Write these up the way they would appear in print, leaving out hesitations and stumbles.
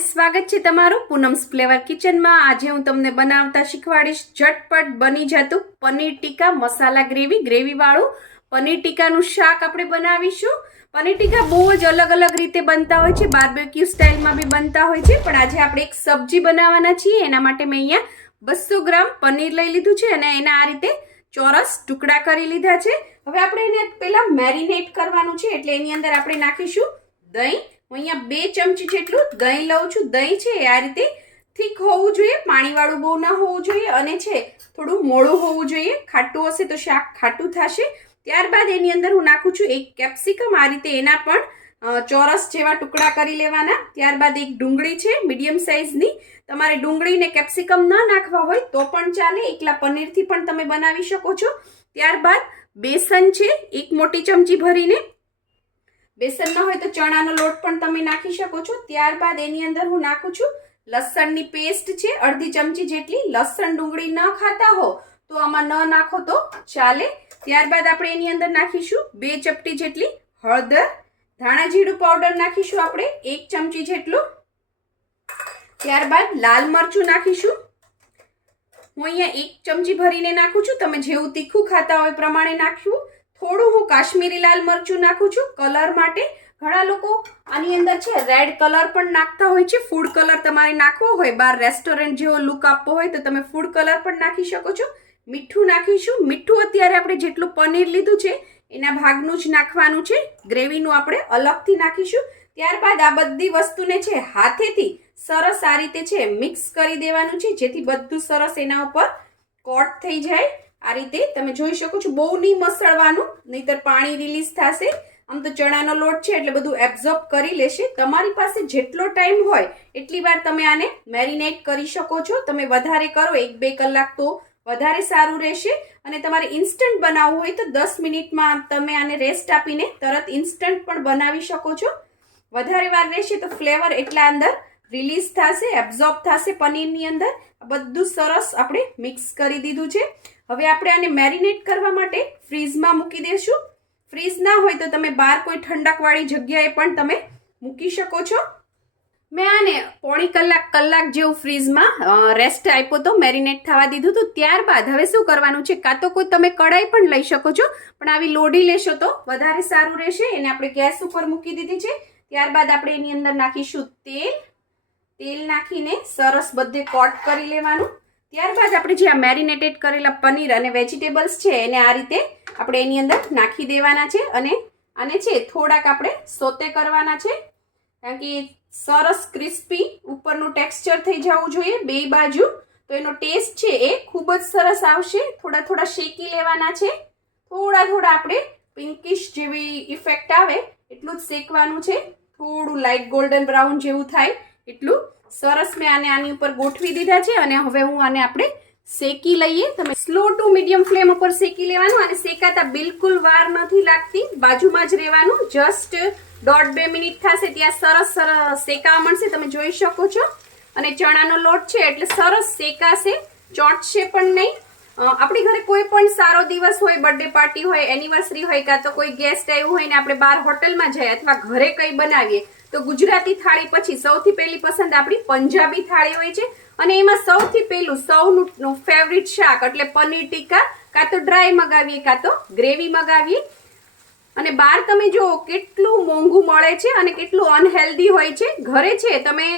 સ્વાગત છે તમારું પૂનમ્સ ફ્લેવર કિચનમાં। આજે હું તમને બનાવતા શીખવાડીશ ઝટપટ બની જતું પનીર ટીકા મસાલા ગ્રેવી વાળું પનીર ટીકાનું શાક આપણે બનાવીશું। પનીર ટીકા બહુ જ અલગ અલગ રીતે બનતા હોય છે, બાર્બેક્યુ સ્ટાઇલમાં બી બનતા હોય છે, પણ આજે આપણે એક સબ્જી બનાવવાના છીએ। એના માટે મેં અહીંયા 200 ગ્રામ પનીર લઈ લીધું છે અને એના આ રીતે ચોરસ ટુકડા કરી લીધા છે। હવે આપણે એને પહેલા મેરિનેટ કરવાનું છે, એટલે એની અંદર આપણે નાખીશું દહીં। હું અહીંયા 2 ચમચી જેટલું દહીં લઉં છું। દહીં છે આ રીતે થીક હોવું જોઈએ, પાણીવાળું બહુ ના હોવું જોઈએ અને છે થોડું મોળું હોવું જોઈએ। ખાટું હશે તો શાક ખાટું થશે। ત્યારબાદ એની અંદર હું નાખું છું 1 કેપ્સિકમ, આ રીતે એના પણ ચોરસ જેવા ટુકડા કરી લેવાના। ત્યારબાદ એક ડુંગળી છે મીડિયમ સાઇઝની। તમારે ડુંગળી ને કેપ્સિકમ ન નાખવા હોય તો પણ ચાલે, એકલા પનીરથી પણ તમે બનાવી શકો છો। ત્યારબાદ બેસન છે 1 મોટી ચમચી ભરીને, બેસન ન હોય તો ચણાનો લોટ પણ તમે નાખી શકો છો। ત્યારબાદ એની અંદર હું નાખું છું લસણની પેસ્ટ છે અડધી ચમચી જેટલી। લસણ ડુંગળી ન ખાતા હો તો આમાં ન નાખો તો ચાલે। ત્યારબાદ આપણે એની અંદર નાખીશું 2 ચપટી જેટલી હળદર। ધાણા જીરું પાવડર નાખીશું આપણે 1 ચમચી જેટલું। ત્યારબાદ લાલ મરચું નાખીશું, હું અહીંયા 1 ચમચી ભરીને નાખું છું, તમે જેવું તીખું ખાતા હોય પ્રમાણે નાખવું। થોડું હું કાશ્મીરી લાલ મરચું નાખું છું કલર માટે। ઘણા લોકો આની અંદર છે રેડ કલર પણ નાખતા હોય છે। ફૂડ કલર તમારે નાખવો હોય, બાર રેસ્ટોરન્ટ જેવો લુક આપવો હોય તો તમે ફૂડ કલર પણ નાખી શકો છો। મીઠું નાખીશું, મીઠું અત્યારે આપણે જેટલું પનીર લીધું છે એના ભાગનું જ નાખવાનું છે, ગ્રેવીનું આપણે અલગથી નાખીશું। ત્યારબાદ આ બધી વસ્તુને છે હાથેથી સરસ આ રીતે છે મિક્સ કરી દેવાનું છે, જેથી બધું સરસ એના ઉપર કોટ થઈ જાય। આ રીતે તમે જોઈ શકો છો, બહુ નહીં મસળવાનું, નહીતર પાણી રિલીઝ થશે। આમ તો ચણાનો લોટ છે એટલે બધું એબ્ઝોર્બ કરી લેશે। તમારી પાસે જેટલો ટાઈમ હોય એટલી વાર તમે આને મેરિનેટ કરી શકો છો। તમે વધારે કરો 1-2 કલાક તો વધારે સારું રહેશે, અને તમારે ઇન્સ્ટન્ટ બનાવવું હોય તો 10 મિનિટમાં તમે આને રેસ્ટ આપીને તરત ઇન્સ્ટન્ટ પણ બનાવી શકો છો। વધારે વાર રહેશે તો ફ્લેવર એટલા અંદર રિલીઝ થશે, એબ્ઝોર્બ થશે પનીરની અંદર। બધું સરસ આપણે મિક્સ કરી દીધું છે। હવે આપણે આને મેરિનેટ કરવા માટે ફ્રીઝમાં મૂકી દઈશું। ફ્રીઝ ના હોય તો તમે બહાર કોઈ ઠંડકવાળી જગ્યાએ પણ તમે મૂકી શકો છો। મેં આને પોણી કલાક જેવું ફ્રીઝમાં રેસ્ટ આપ્યો તો, મેરિનેટ થવા દીધું હતું। ત્યારબાદ હવે શું કરવાનું છે, કાં તો કોઈ તમે કઢાઈ પણ લઈ શકો છો, પણ આવી લોઢી લેશો તો વધારે સારું રહેશે। એને આપણે ગેસ ઉપર મૂકી દીધી છે। ત્યારબાદ આપણે એની અંદર નાખીશું તેલ નાખીને સરસ બધે કોટ કરી લેવાનું। ત્યારબાદ આપણે જે આ મેરિનેટેડ કરેલા પનીર અને વેજીટેબલ્સ છે એને આ રીતે આપણે એની અંદર નાખી દેવાના છે, અને આને છે થોડાક આપણે સોતે કરવાના છે, કારણ કે સરસ ક્રિસ્પી ઉપરનું ટેક્સચર થઈ જવું જોઈએ બે બાજુ, તો એનો ટેસ્ટ છે એ ખૂબ જ સરસ આવશે। થોડા શેકી લેવાના છે, થોડા આપણે પિંકિશ જેવી ઇફેક્ટ આવે એટલું જ શેકવાનું છે, થોડું લાઇટ ગોલ્ડન બ્રાઉન જેવું થાય એટલું સરસ મેં આની ઉપર ગોઠવી દીધા છે। અને હવે હું આને આપણે શેકી લઈએ। તમે સ્લો ટુ મીડિયમ ફ્લેમ ઉપર શેકી લેવાનું, અને શેકાતા બિલકુલ વાર નથી લાગતી, બાજુમાં જ રહેવાનું। જસ્ટ 1.5-2 મિનિટ થશે ત્યાં સરસ શેકાવા મળશે, તમે જોઈ શકો છો। અને ચણાનો લોટ છે એટલે સરસ શેકાશે, ચોંટશે પણ નહીં। આપણી ઘરે કોઈ પણ સારો દિવસ હોય, બર્થડે પાર્ટી હોય, એનિવર્સરી હોય, કાં તો કોઈ ગેસ્ટ આવ્યું હોય ને આપણે બહાર હોટલમાં જઈએ અથવા ઘરે કંઈ બનાવીએ તો ગુજરાતી થાળી પછી સૌથી પહેલી પસંદ આપણી પંજાબી થાળી હોય છે, અને એમાં સૌથી પહેલું સૌનું ફેવરિટ શાક એટલે પનીર ટીકા, કાં તો ડ્રાય મગાવીએ કાં તો ગ્રેવી મગાવીએ। અને બહાર તમે જુઓ કેટલું મોંઘું મળે છે અને કેટલું અનહેલ્ધી હોય છે। ઘરે છે તમે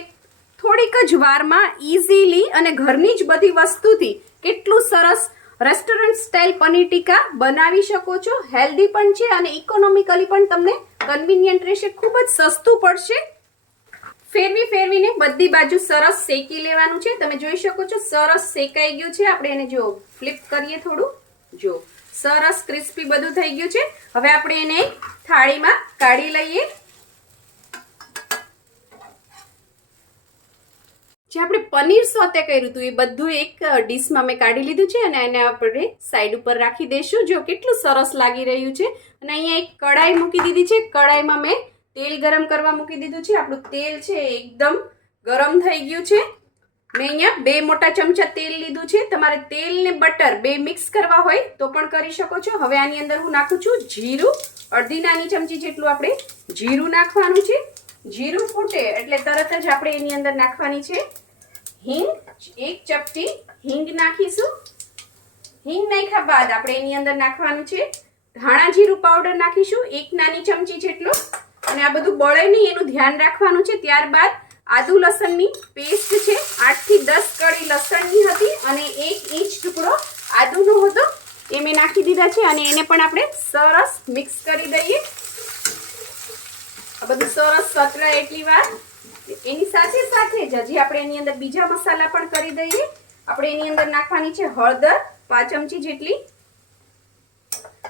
થોડીક જ વારમાં ઇઝીલી અને ઘરની જ બધી વસ્તુથી કેટલું સરસ રેસ્ટોરન્ટ સ્ટાઇલ પનીર ટીકા બનાવી શકો છો। હેલ્ધી પણ છે અને ઇકોનોમિકલી પણ તમને કન્વિનિયન્ટ રહેશે, ખૂબ જ સસ્તું પડશે। ફેરવીને બધી બાજુ સરસ શેકી લેવાનું છે। તમે જોઈ શકો છો સરસ શેકાઈ ગયું છે। આપણે એને જો ફ્લિપ કરીએ થોડું, જો સરસ ક્રિસ્પી બધું થઈ ગયું છે। હવે આપણે એને થાળીમાં કાઢી લઈએ। જે આપણે પનીર સોતે કર્યું હતું એ બધું એક ડીશમાં મેં કાઢી લીધું છે, અને એને આપણે સાઈડ ઉપર રાખી દઈશું। જો કેટલું સરસ લાગી રહ્યું છે। અને અહીંયા એક કઢાઈ મૂકી દીધી છે, કઢાઈમાં મેં તેલ ગરમ કરવા મૂકી દીધું છે। આપણું તેલ છે એકદમ ગરમ થઈ ગયું છે। મેં અહીંયા 2 મોટા ચમચા તેલ લીધું છે, તમારે તેલ ને બટર બે મિક્સ કરવા હોય તો પણ કરી શકો છો। હવે આની અંદર હું નાખું છું જીરું, અડધી નાની ચમચી જેટલું આપણે જીરું નાખવાનું છે। જીરું ફૂટે એટલે તરત જ આપણે એની અંદર નાખવાની છે હિંગ. 1 ચપટી હિંગ નાખીશું. હિંગ નાખ્યા બાદ આપણે એની અંદર નાખવાનું છે ધાણા જીરું પાવડર નાખીશું 1 નાની ચમચી જેટલો. અને આ બધું બળે નહીં એનું ધ્યાન રાખવાનું છે. ત્યારબાદ આદુ લસણની પેસ્ટ છે 8 થી 10 કળી લસણની હતી અને 1 ઇંચ ટુકડો આદુનો હતો એ મેં નાખી દીધા છે અને એને પણ આપણે સરસ મિક્સ કરી દઈએ. આ બધું સરસ સતળાય એટલી વાર. એની સાથે સાથે જ હજી આપણે એની અંદર બીજા મસાલા પણ કરી દઈએ. આપણે એની અંદર નાખવાની છે હળદર 5 ચમચી જેટલી.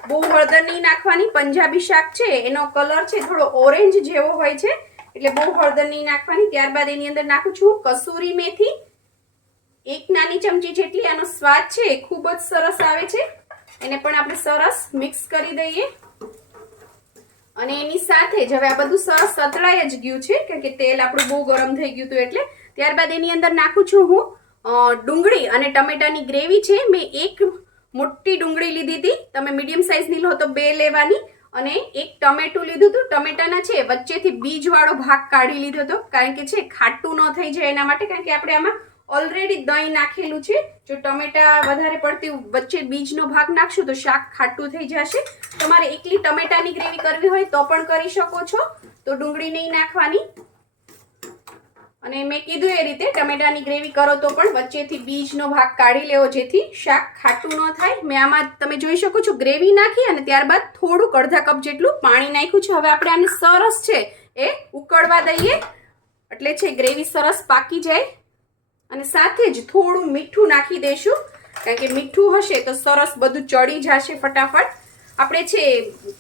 બહુ હળદર નહીં નાખવાની. પંજાબી શાક છે એનો કલર છે થોડો ઓરેન્જ જેવો હોય છે એટલે બહુ હળદર નહીં નાખવાની. ત્યારબાદ એની અંદર નાખું છું કસૂરી મેથી 1 નાની ચમચી જેટલી. આનો સ્વાદ છે ખૂબ જ સરસ આવે છે. એને પણ આપણે સરસ મિક્સ કરી દઈએ અને એની સાથે જ હવે આ બધું સરસ સતળાઈ જ ગયું છે કારણ કે તેલ આપણું બહુ ગરમ થઈ ગયું હતું એટલે. ત્યારબાદ એની અંદર નાખું છું હું ડુંગળી અને ટમેટાની ગ્રેવી છે. મેં 1 મોટી ડુંગળી લીધી હતી. તમે મીડિયમ સાઇઝની લો તો 2 લેવાની. અને 1 ટમેટું લીધું હતું. ટમેટાના છે વચ્ચેથી બીજવાળો ભાગ કાઢી લીધો હતો કારણ કે છે ખાટું ન થઈ જાય એના માટે. કારણ કે આપણે આમાં ઓલરેડી દહીં નાખેલું છે. જો ટમેટા વધારે પડતી વચ્ચે બીજનો ભાગ નાખશું તો શાક ખાટું થઈ જશે. તમારે એકલી ટમેટાની ગ્રેવી કરવી હોય તો પણ કરી શકો છો. તો ડુંગળી નહીં નાખવાની. અને મેં કીધું એ રીતે ટમેટાની ગ્રેવી કરો તો પણ વચ્ચેથી બીજનો ભાગ કાઢી લેવો જેથી શાક ખાટું ન થાય. મેં આમાં તમે જોઈ શકો છો ગ્રેવી નાખી અને ત્યારબાદ થોડુંક અડધા કપ જેટલું પાણી નાખ્યું છે. હવે આપણે આને સરસ છે એ ઉકળવા દઈએ એટલે છે ગ્રેવી સરસ પાકી જાય. અને સાથે જ થોડું મીઠું નાખી દઈશું કારણ કે મીઠું હશે તો સરસ બધું ચડી જશે ફટાફટ. આપણે છે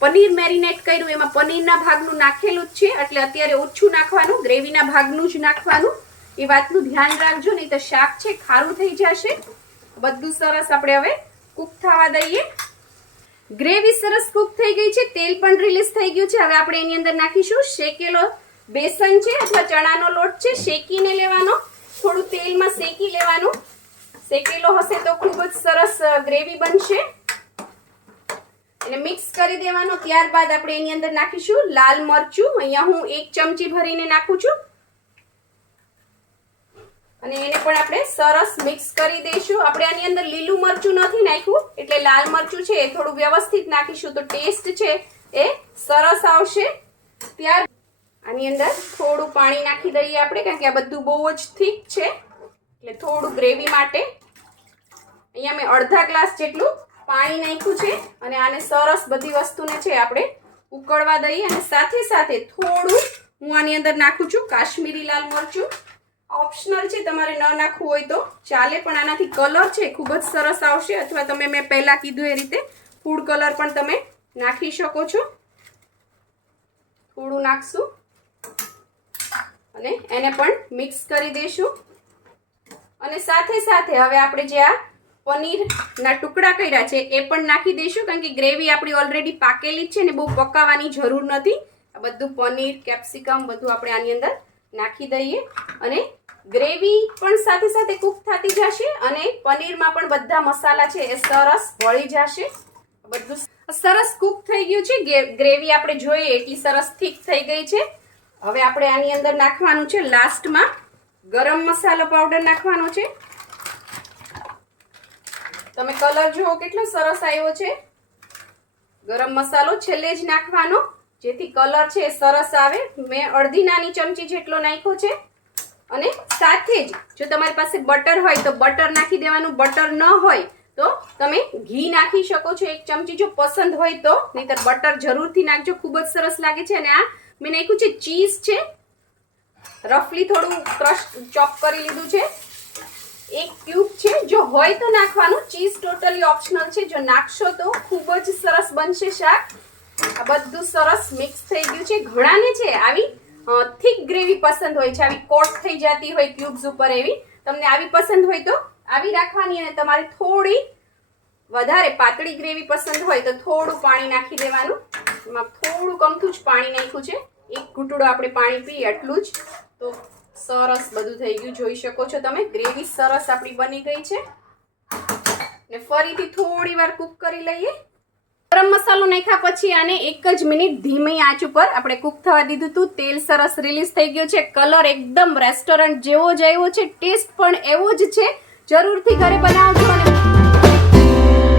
પનીર મેરિનેટ કર્યું એમાં પનીરના ભાગનું નાખેલું જ છે એટલે અત્યારે ઓછું નાખવાનું, ગ્રેવીના ભાગનું જ નાખવાનું. એ વાતનું ધ્યાન રાખજો નહીં તો શાક છે ખારું થઈ જશે. બધું સરસ આપણે હવે કૂક થવા દઈએ. ગ્રેવી સરસ કૂક થઈ ગઈ છે. તેલ પણ રિલીઝ થઈ ગયું છે. હવે આપણે એની અંદર નાખીશું શેકેલો બેસન છે અથવા ચણાનો લોટ છે. શેકીને લેવાનો, થોડું તેલમાં શેકી લેવાનું. શેકેલો હશે તો ખૂબ જ સરસ ગ્રેવી બનશે. એને મિક્સ કરી દેવાનો. ત્યારબાદ આપણે એની અંદર નાખીશું લાલ મરચું. અહીંયા હું 1 ચમચી ભરીને નાખું છું અને એને પણ આપણે સરસ મિક્સ કરી દઈશું. આપણે આની અંદર લીલું મરચું નથી નાખ્યું એટલે લાલ મરચું છે એ થોડું વ્યવસ્થિત નાખીશું તો ટેસ્ટ છે એ સરસ આવશે. ત્યાર આની અંદર થોડું પાણી નાખી દઈએ આપણે કારણ કે આ બધું બહુ જ થીક છે એટલે થોડું ગ્રેવી માટે અહીંયા મેં અડધા ગ્લાસ જેટલું પાણી નાખ્યું છે અને આને સરસ બધી વસ્તુને છે આપણે ઉકળવા દઈએ. અને સાથે સાથે થોડું હું આની અંદર નાખું છું કાશ્મીરી લાલ મરચું. ઓપ્શનલ છે, તમારે ન નાખવું હોય તો ચાલે પણ આનાથી કલર છે ખૂબ જ સરસ આવશે. અથવા તમે મેં પહેલાં કીધું એ રીતે ફૂડ કલર પણ તમે નાખી શકો છો. થોડું નાખશું અને એને પણ મિક્સ કરી દઈશું. અને સાથે સાથે હવે આપણે જે આ પનીરના ટુકડા કર્યા છે એ પણ નાખી દઈશું કારણ કે ગ્રેવી આપણી ઓલરેડી પાકેલી જ છે ને બહુ પકાવવાની જરૂર નથી. આ બધું પનીર કેપ્સિકમ બધું આપણે આની અંદર નાખી દઈએ અને ગ્રેવી પણ સાથે સાથે કૂક થતી જશે અને પનીરમાં પણ બધા મસાલા છે એ સરસ વળી જશે. બધું સરસ કૂક થઈ ગયું છે. ગ્રેવી આપણે જોઈએ એટલી સરસ થીક થઈ ગઈ છે. હવે આપણે આની અંદર નાખવાનું છે લાસ્ટમાં ગરમ મસાલો પાવડર નાખવાનો છે. તમે કલર જુઓ કેટલો સરસ આવ્યો છે. ગરમ મસાલો છેલ્લે જ નાખવાનો જેથી કલર છે એ સરસ આવે. મેં અડધી નાની ચમચી જેટલો નાખ્યો છે. અને સાથે જ જો તમારી પાસે બટર હોય તો બટર નાખી દેવાનું. બટર ન હોય તો તમે ઘી નાખી શકો છો 1 ચમચી જો પસંદ હોય તો. નહીતર બટર જરૂરથી નાખજો, ખૂબ જ સરસ લાગે છે. અને આ મેં નાખ્યું છે ચીઝ છે, રફલી થોડું ક્રશ ચોપ કરી લીધું છે. 1 ક્યુબ છે, જો હોય તો નાખવાનું. ચીઝ ટોટલી ઓપ્શનલ છે, જો નાખશો તો ખૂબ જ સરસ બનશે શાક. આ બધું સરસ મિક્સ થઈ ગયું છે. ઘણાને છે આવી થીક ગ્રેવી પસંદ હોય છે, આવી કોટ થઈ જતી હોય ક્યુબ્સ ઉપર. એવી તમને આવી પસંદ હોય તો આવી રાખવાની. અને તમારે થોડી વધારે પાતળી ગ્રેવી પસંદ હોય તો થોડું પાણી નાખી દેવાનું. એમાં થોડું કમથું જ પાણી નાખ્યું છે. 1 ઘૂંટડો આપણે પાણી પીએ એટલું જ. તો સરસ બધું થઈ ગયું, જોઈ શકો છો તમે. ગ્રેવી સરસ આપણી બની ગઈ છે. ને ફરીથી થોડી વાર કૂક કરી લઈએ. ગરમ મસાલો નાખ્યા પછી આને 1 જ મિનિટ ધીમી આંચ ઉપર આપણે કૂક થવા દીધું હતું. તેલ સરસ રિલીઝ થઈ ગયું છે. કલર એકદમ રેસ્ટોરન્ટ જેવો જ આવ્યો છે. ટેસ્ટ પણ એવો જ છે. જરૂરથી ઘરે બનાવજો.